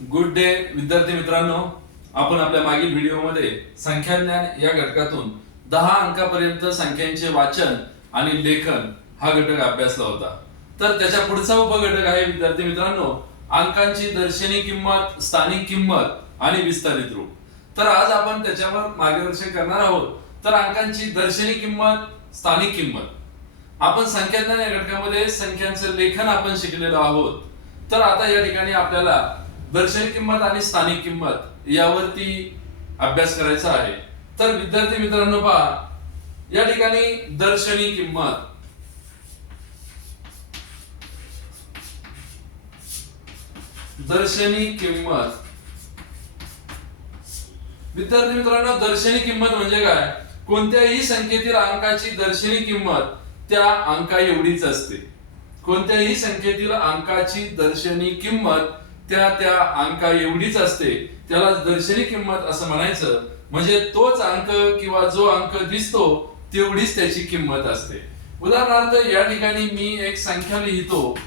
Good day विद्यार्थी मित्रांनो, आपण आपल्या मागील व्हिडिओमध्ये संख्याज्ञान या घटकातून 10 अंकापर्यंत संख्यांचे वाचन आणि लेखन हा घटक अभ्यासला होता. तर त्याच्या पुढचा उपघटक आहे विद्यार्थी मित्रांनो, अंकांची दर्शनी किंमत, स्थानिक किंमत आणि विस्तारित रूप. तर आज आपण त्याच्यावर मार्गदर्शन करणार आहोत. तर अंकांची दर्शनी किंमत, स्थानिक किंमत. आपण संख्याज्ञान या घटकामध्ये संख्यांचे लेखन आपण शिकलेलो आहोत. तर आता या ठिकाणी आपल्याला दर्शनी किंमत आणि स्थानिक किंमत यावरती अभ्यास करायचा आहे. तर विद्यार्थी मित्रांनो पहा, या ठिकाणी दर्शनी किंमत, दर्शनी किंमत. विद्यार्थी मित्रांनो, दर्शनी किंमत म्हणजे काय? कोणत्याही संख्येतील अंकाची दर्शनी किंमत त्या अंका एवढीच असते. कोणत्याही संख्येतील अंकाची दर्शनी किंमत त्या अंका एवढीच असते. त्याला दर्शनी किंमत असं म्हणायचं. म्हणजे तोच अंक किंवा जो अंक दिसतो तेवढीच त्याची किंमत असते. उदाहरणार्थ या ठिकाणी मी एक संख्या लिहितो.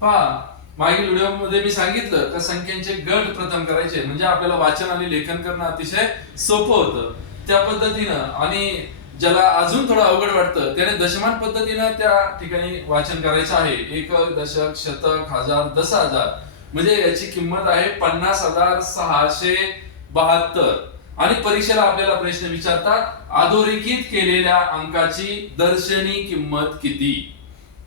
पहा, मागील व्हिडिओमध्ये मी सांगितलं का संख्यांचे गट प्रथम करायचे म्हणजे आपल्याला वाचन आणि लेखन करणं अतिशय सोपं होतं. त्या पद्धतीनं आणि ज्याला अजून थोडं अवघड वाटतं त्याने दशमान पद्धतीनं त्या ठिकाणी वाचन करायचं आहे. एक, दशक, शतक, हजार, 10,000 म्हणजे याची किंमत आहे 50,672. आणि परीक्षेला आपल्याला प्रश्न विचारतात, अधोरेखित केलेल्या अंकाची दर्शनी किंमत किती?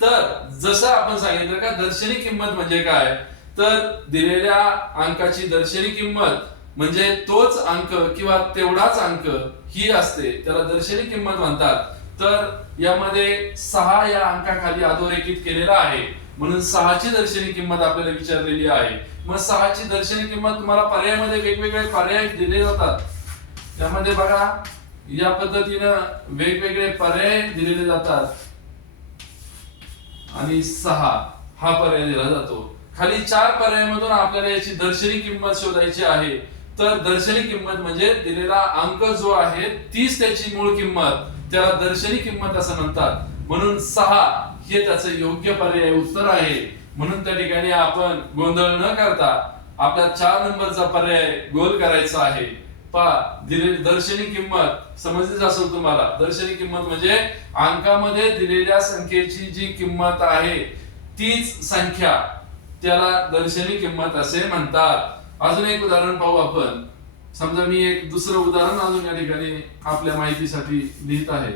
तर जसं आपण सांगितलं का दर्शनी किंमत म्हणजे काय, तर दिलेल्या अंकाची दर्शनी किंमत म्हणजे तोच अंक किंवा तेवढाच अंक ही असते, त्याला दर्शनी किंमत म्हणतात. तर यामध्ये 6 या अंकाखाली अधोरेखित केलेला आहे म्हणून 6 ची दर्शनी किंमत आपल्याला विचारलेली आहे. मग 6 ची दर्शनी किंमत तुम्हाला पर्यायामध्ये वेगवेगळे पर्याय दिले जातात. त्यामध्ये बघा या पद्धतीनं वेगवेगळे पर्याय दिलेले जातात आणि 6 हा पर्याय दिला जातो. खाली 4 पर्यायामधून आपल्याला याची दर्शनी किंमत शोधायची आहे. तर दर्शनी किंमत म्हणजे दिलेला अंक जो आहे तीच त्याची मूळ किंमत, त्याला दर्शनी किंमत असं म्हणतात. म्हणून 6 हे त्याचं योग्य पर्याय उत्तर आहे. म्हणून त्या ठिकाणी आपण गोंधळ न करता आपला 4 नंबरचा पर्याय गोल करायचा आहे. पहा, दिलेली दर्शनी किंमत समजलीच असेल तुम्हाला. दर्शनी किंमत म्हणजे अंकामध्ये दिलेल्या संख्येची जी किंमत आहे तीच संख्या, त्याला दर्शनी किंमत असे म्हणतात. अजून एक उदाहरण पाहू आपण. समजा मी एक दुसरं उदाहरण अजून या ठिकाणी आपल्या माहितीसाठी लिहित आहे.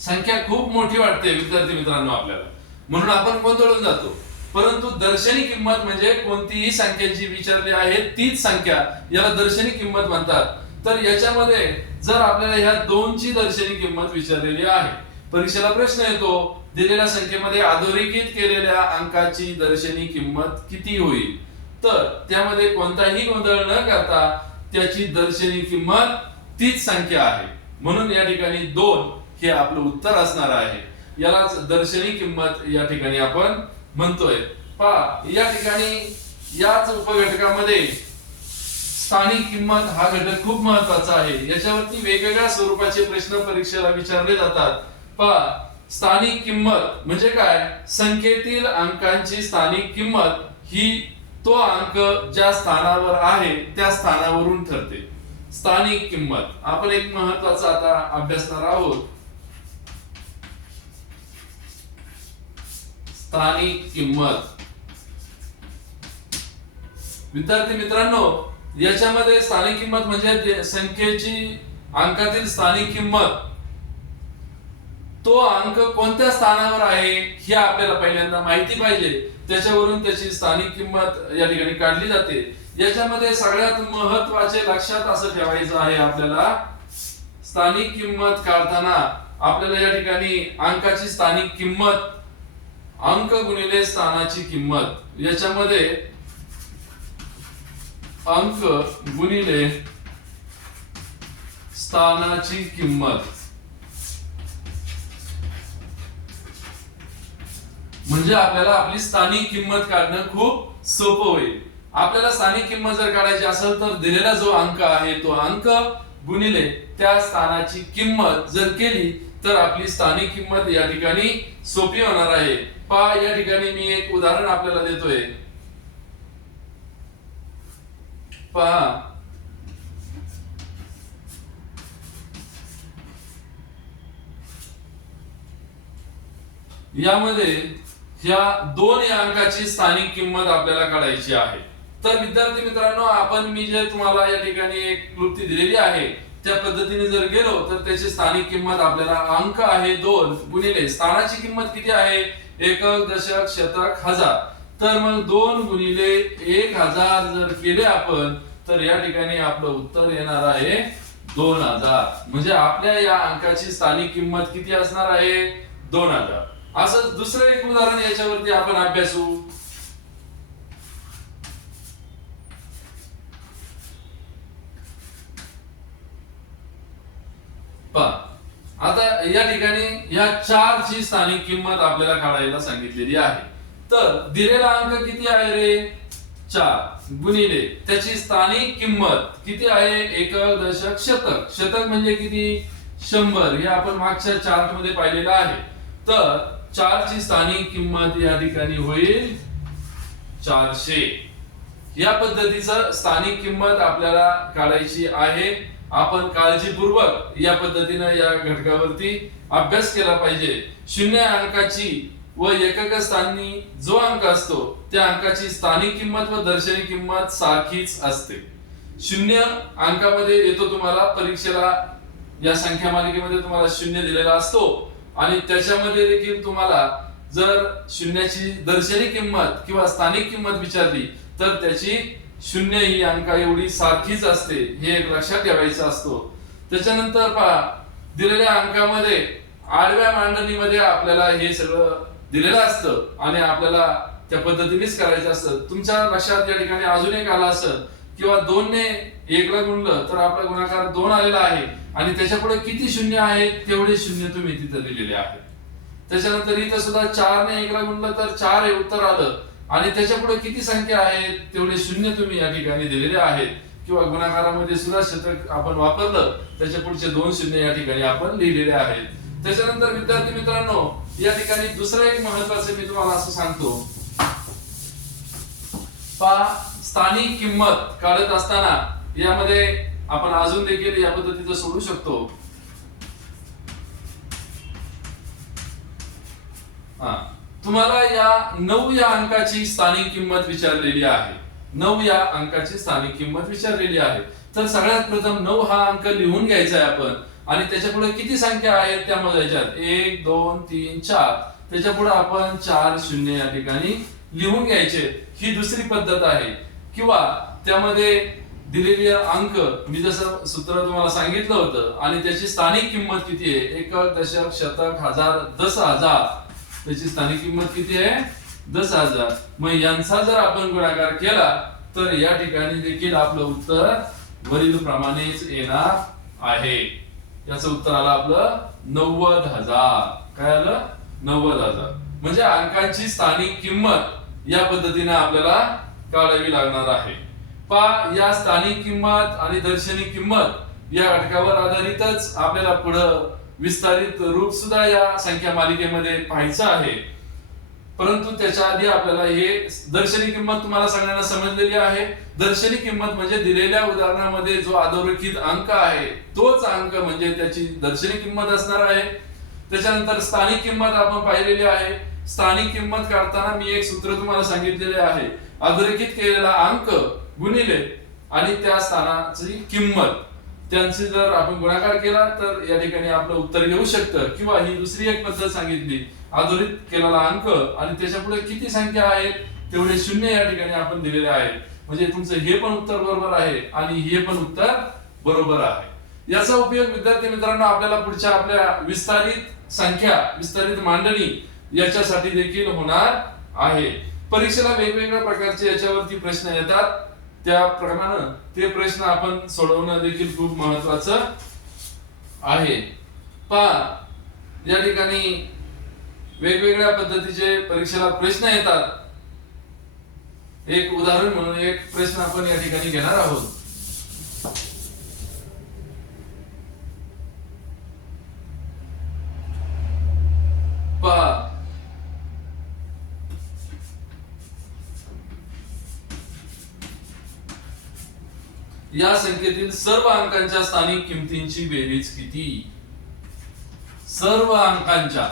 संख्या खूप मोठी वाटते विद्यार्थी मित्रांनो आपल्याला, म्हणून आपण गोंधळून जातो. परंतु दर्शनी किंमत म्हणजे कोणतीही संख्या जी विचारली आहे तीच संख्या, याला दर्शनी किंमत म्हणतात. तर याच्यामध्ये जर आपल्याला ह्या 2 ची दर्शनी किंमत विचारलेली आहे, परीक्षेला प्रश्न येतो दिलेल्या संख्येमध्ये अधोरेखित केलेल्या अंकाची दर्शनी किंमत किती होईल? तर त्यामध्ये कोणताही गोंधळ न करता त्याची दर्शनी किंमत तीच संख्या आहे. म्हणून या ठिकाणी 2 हे आपलं उत्तर असणार आहे. यालाच दर्शनी किंमत या ठिकाणी आपण म्हणतोय. पहा, या ठिकाणी याच उपघटकामध्ये स्थानिक किंमत हा घटक खूप महत्वाचा आहे. याच्यावरती वेगवेगळ्या स्वरूपाचे प्रश्न परीक्षेला विचारले जातात. पहा, स्थानिक किंमत म्हणजे काय? संख्येतील अंकांची स्थानिक किंमत ही तो अंक ज्या स्थानावर आहे त्या स्थानावरून ठरते. स्थानिक किंमत आपण एक महत्वाचा आता अभ्यासणार आहोत. स्थानिक किंमत. विद्यार्थी मित्रांनो, याच्यामध्ये स्थानिक किंमत म्हणजे संख्येची अंकातील स्थानिक किंमत, तो अंक कोणत्या स्थानावर आहे हे आपल्याला पहिल्यांदा माहिती पाहिजे. त्याच्यावरून त्याची स्थानिक किंमत या ठिकाणी काढली जाते. याच्यामध्ये सगळ्यात महत्वाचे लक्षात असं ठेवायचं आहे आपल्याला, स्थानिक किंमत काढताना आपल्याला या ठिकाणी अंकाची स्थानिक किंमत अंक गुणिले स्थानाची किंमत, याच्यामध्ये अंक गुणिले स्थानाची किंमत म्हणजे आपल्याला आपली स्थानिक किंमत काढणं खूप सोपं होईल. आपल्याला स्थानिक किंमत जर काढायची असेल तर दिलेला जो अंक आहे तो अंक गुणिले त्या स्थानाची किंमत जर केली तर आपली स्थानिक किंमत या ठिकाणी सोपी होणार आहे। पहा या ठिकाणी मी एक उदाहरण आपल्याला देतोय। पहा यामध्ये ह्या 2 या अंकाची स्थानिक किंमत आपल्याला काढायची आहे। तर विद्यार्थी मित्रांनो, आपण मी जे तुम्हाला या ठिकाणी एक क्लुप्ती दिलेली आहे त्या पद्धतीने जर गेलो तर त्याची स्थानिक किंमत आपल्याला अंक आहे 2 गुणिले स्थानाची किंमत किती आहे एकक दशक शतक हजार। तर मग 2 गुणिले 1000 जर केले आपण तर या ठिकाणी आपलं उत्तर येणार आहे 2000। म्हणजे आपल्या या अंकाची स्थानिक किंमत किती असणार आहे 2000। असं दुसरं एक उदाहरण याच्यावरती आपण अभ्यासू। आता या ठिकाणी या 4 ची स्थानिक किंमत आपल्याला काढायला सांगितलेली आहे। तर दिलेला अंक किती आहे रे 4 गुणिले त्याची स्थानिक किंमत किती आहे एकक दशक शतक। शतक म्हणजे किती 100 हे आपण मागच्या चार्ट मध्ये पाहिलेलं आहे। तर 4 ची स्थानिक किंमत या ठिकाणी होईल 400। या पद्धतीचं स्थानिक किंमत आपल्याला काढायची आहे। आपण काळजीपूर्वक या पद्धतीने या घटकावरती अभ्यास केला पाहिजे। शून्य अंकाची व एकक स्थानी जो अंक असतो त्या अंकाची स्थानिक किंमत व दर्शनी किंमत सारखीच असते। शून्य अंकामध्ये येतो तुम्हाला परीक्षेला या संख्या मालिकेमध्ये तुम्हाला शून्य दिलेला असतो आणि त्याच्यामध्ये देखील तुम्हाला जर शून्याची दर्शनी किंमत किंवा स्थानिक किंमत विचारली तर त्याची शून्य ही अंका एवढी सारखीच असते हे एक लक्षात ठेवायचं असतो। त्याच्यानंतर पहा दिलेल्या अंकामध्ये आडव्या मांडणीमध्ये आपल्याला हे सगळं दिलेलं असतं आणि आपल्याला त्या पद्धतीनेच करायचं असतं। तुमच्या लक्षात या ठिकाणी अजून एक आला असेल किंवा 2 ने 1 ला गुणलं तर आपला गुणाकार 2 आलेला आहे आणि त्याच्या पुढे किती शून्य आहेत तेवढे शून्य तुम्ही तिथे दिलेले आहेत। त्याच्यानंतर इथं सुद्धा 4 ने 1 ला गुणलं तर 4 हे उत्तर आलं आणि त्याच्या पुढे किती संख्या आहेत तेवढे शून्य तुम्ही या ठिकाणी दिलेले आहेत। किंवा गुणाकारामध्ये सुद्धा शतक आपण वापरलं त्याच्या पुढचे 2 शून्य या ठिकाणी आपण लिहिलेले आहेत। त्याच्यानंतर विद्यार्थी मित्रांनो या ठिकाणी दुसरं एक महत्त्वाचं मी तुम्हाला असं सांगतो। पहा स्थानिक किंमत काढत असताना यामध्ये आपण अजून देखील या पद्धतीचं सोडू शकतो। तुम्हाला या 9 या अंकाची स्थानिक किंमत विचारलेली आहे। 9 या अंकाची स्थानिक किंमत विचारलेली आहे। तर सगळ्यात प्रथम 9 हा अंक लिहून घ्यायचा आहे आपण आणि त्याच्या पुढे किती संख्या आहेत त्या मोजायच्यात 1 2 3 4। त्याच्या पुढे आपण 4 शून्य या ठिकाणी लिहून घ्यायचे। ही दुसरी पद्धत आहे। किंवा त्यामध्ये दिलेले अंक मी जसं सूत्र तुम्हाला सांगितलं होतं आणि त्याची स्थानिक किंमत किती आहे एकक दशक शतक हजार 10000। त्याची स्थानिक किंमत किती आहे 10000। मग यांचा जर आपण गुणाकार केला तर या ठिकाणी देखील आपलं उत्तर वरील प्रमाणेच येणार आहे। याचं उत्तर आलं आपलं 90000। काय आलं 90000। म्हणजे अंकांची स्थानिक किंमत या पद्धतीने आपल्याला काढावी लागणार आहे। पहा या स्थानिक किंमत आणि दर्शनी किंमत या घटकावर आधारितच आपल्याला पुढे विस्तारित रूप सुद्धा या संख्या मालिकेमध्ये पाहायचं आहे। परंतु त्याच्या आधी आपल्याला हे दर्शनी किंमत तुम्हाला सगळ्यांना समजलेली आहे। दर्शनी किंमत म्हणजे दिलेल्या उदाहरणामध्ये जो अधोरेखित अंक आहे तोच अंक म्हणजे त्याची दर्शनी किंमत असणार आहे। त्याच्यानंतर स्थानिक किंमत आपण पाहिलेली आहे। स्थानिक किंमत काढताना मी एक सूत्र तुम्हाला सांगितलेले आहे अधोरेखित केलेला अंक गुणिले आणि त्या स्थानाची किंमत त्यांची जर आपण गुणाकार केला तर या ठिकाणी आपलं उत्तर येऊ शकतं। किंवा ही दुसरी एक पद्धत सांगितली अधोरेखित केलेला अंक आणि त्याच्या पुढे किती संख्या आहेत तेवढे शून्य या ठिकाणी आपण दिलेले आहेत। म्हणजे तुमचं हे पण उत्तर बरोबर आहे आणि हे पण उत्तर बरोबर आहे। याचा उपयोग विद्यार्थी मित्रांनो आपल्याला पुढच्या आपल्या विस्तारित संख्या विस्तारित मांडणी याच्यासाठी देखील होणार आहे। परीक्षेला वेगवेगळ्या प्रकारचे याच्यावरती प्रश्न येतात त्याप्रमाणे ते प्रश्न आपण सोडवणं देखील खूप महत्त्वाचं आहे। पहा या ठिकाणी वेगवेगळ्या पद्धतीचे परीक्षेला प्रश्न येतात। एक उदाहरण म्हणून एक प्रश्न आपण या ठिकाणी घेणार आहोत। पहा, या संख्येतील सर्व अंकांच्या स्थानिक किमतींची बेरीज किती? सर्व अंकांच्या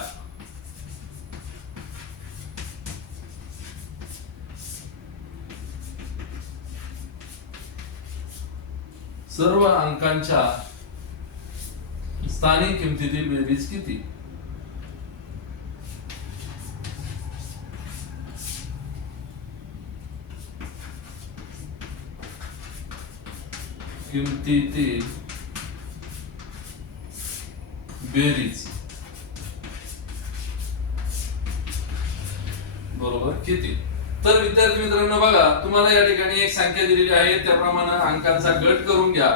स्थानिक किमतीतील बेरीज किती? किमतीतील बेरीज बरोबर किती? तर विद्यार्थी मित्रांनो बघा, तुम्हाला या ठिकाणी एक संख्या दिलेली आहे, त्याप्रमाणे अंकांचा गट करून घ्या.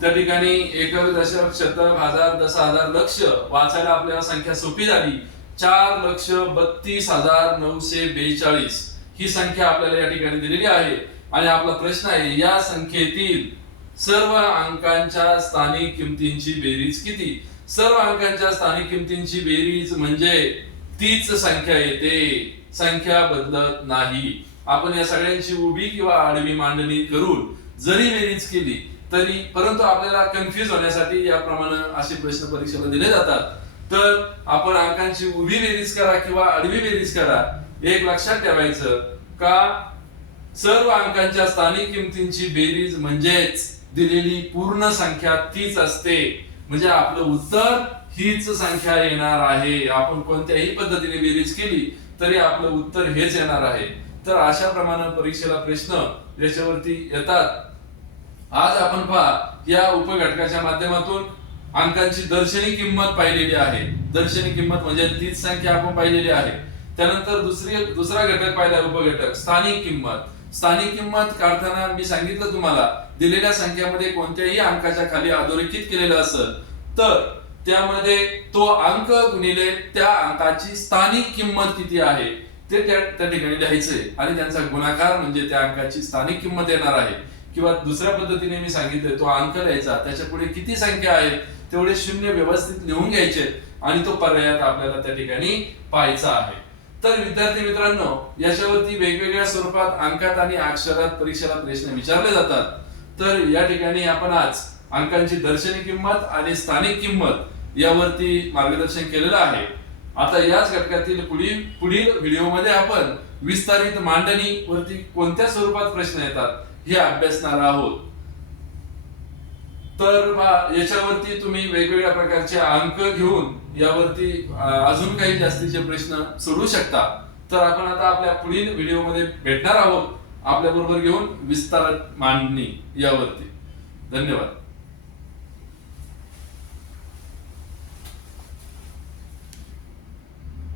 त्या ठिकाणी 1 दशलक्ष, शतक, हजार, 10,000, लक्ष वाचायला आपल्याला संख्या सोपी झाली. 4,32,942 ही संख्या आपल्याला या ठिकाणी दिलेली आहे आणि आपला प्रश्न आहे या संख्येतील सर्व अंकांच्या स्थानिक किमतींची बेरीज किती? सर्व अंकांच्या स्थानिक किमतींची बेरीज म्हणजे तीच संख्या येते, संख्या बदलत नाही. आपण या सगळ्यांची उभी किंवा आडवी मांडणी करून जरी बेरीज केली तरी, परंतु आपल्याला कन्फ्युज होण्यासाठी याप्रमाणे असे प्रश्न परीक्षेला दिले जातात. तर आपण अंकांची उभी बेरीज करा किंवा आडवी बेरीज करा, एक लक्षात ठेवायचं का सर्व अंकांच्या स्थानिक किमतींची बेरीज म्हणजेच दिलेली पूर्ण संख्या तीच असते. म्हणजे आपलं उत्तर हीच संख्या येणार आहे. आपण कोणत्याही पद्धतीने बेरीज केली तरी आपलं उत्तर हेच येणार आहे. तर अशा प्रमाणे परीक्षेला प्रश्न याच्यावरती येतात. आज आपण पहा या उपघटकाच्या माध्यमातून अंकांची दर्शनी किंमत पाहिलेली आहे. दर्शनी किंमत म्हणजे तीच संख्या आपण पाहिलेली आहे. त्यानंतर दुसरा घटक पाहिला उपघटक स्थानिक किंमत. स्थानिक किंमत काढताना मी सांगितलं तुम्हाला, दिलेल्या संख्यामध्ये कोणत्याही अंकाच्या खाली अधोरेखित केलेलं असेल तर त्यामध्ये तो अंक गुणिले त्या अंकाची स्थानिक किंमत किती आहे ते त्या ठिकाणी लिहायचंय आणि त्यांचा गुणाकार म्हणजे त्या अंकाची स्थानिक किंमत येणार आहे. किंवा दुसऱ्या पद्धतीने मी सांगितलं, तो अंक लिहायचा, त्याच्या पुढे किती संख्या आहे तेवढे शून्य व्यवस्थित लिहून घ्यायचे आणि तो पर्यायात आपल्याला त्या ठिकाणी पाहायचा आहे. तर विद्यार्थी मित्रांनो, याच्यावरती वेगवेगळ्या स्वरूपात अंकात आणि अक्षरात परीक्षेला प्रश्न विचारले जातात. तर या ठिकाणी आपण आज अंकांची दर्शनी किंमत आणि स्थानिक किंमत यावरती मार्गदर्शन केलेलं आहे. आता याच घटकातील पुढील व्हिडिओमध्ये आपण विस्तारित मांडणी वरती कोणत्या स्वरूपात प्रश्न येतात हे अभ्यासणार आहोत. तर याच्यावरती तुम्ही वेगवेगळ्या प्रकारचे अंक घेऊन यावरती अजून काही जास्तीचे प्रश्न सोडवू शकता. तर आपण आता आपल्या पुढील व्हिडिओमध्ये भेटणार आहोत आपल्या बरोबर घेऊन विस्तारित मांडणी यावरती. धन्यवाद.